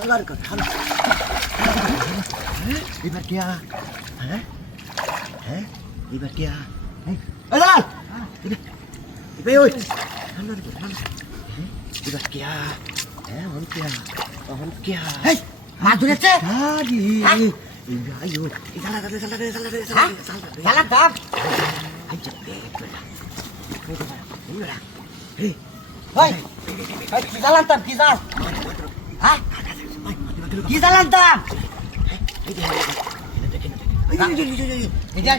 Salar ka. Ibar kia. Ibar kia. Salar. Ibar oi. Salar ka. Ibar kia. Hon kia. Hon kia. Hey, মাছ ধরেছে? Hadi. Ayo. Salar. জালার দাম? Ay, cepet. Ini lah. Hei. ভাই, কি জালার দাম? কি জাল? হ্যাঁ? কি জালার দাম? যা।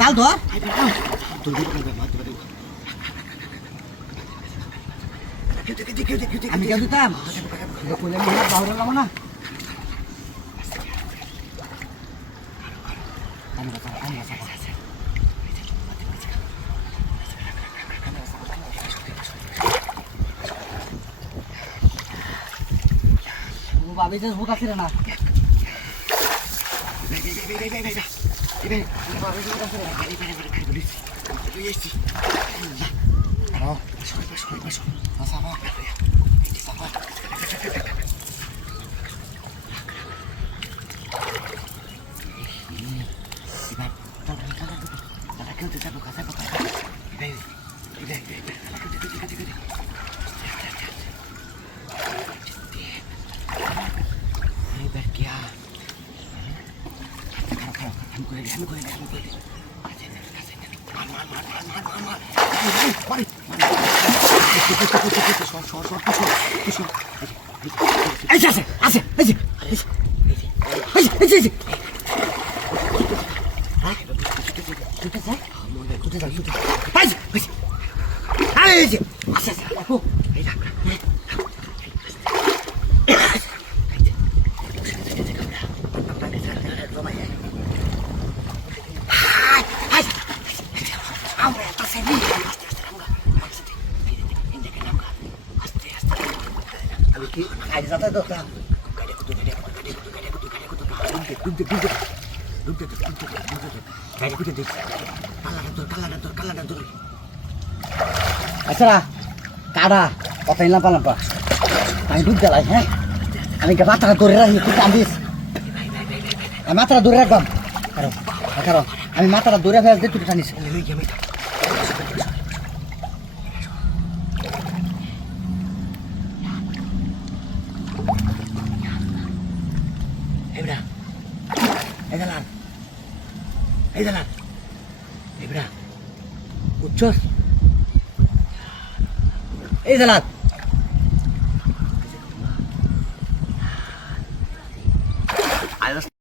জাল ধর। আমি কে দিতাম? না বাবি যে ভূত আছে না আচ্ছা কাদা কথা নিলাম পালাম পা আমি দুধ জ্বালাই হ্যাঁ আমি মাথাটা ধরে রাখি তুই কান্দিস আমি মাথাটা ধরে রাখবাম কারণ আমি মাথাটা ধরে ফেলে দিয়ে তুই টানিস এই জালাল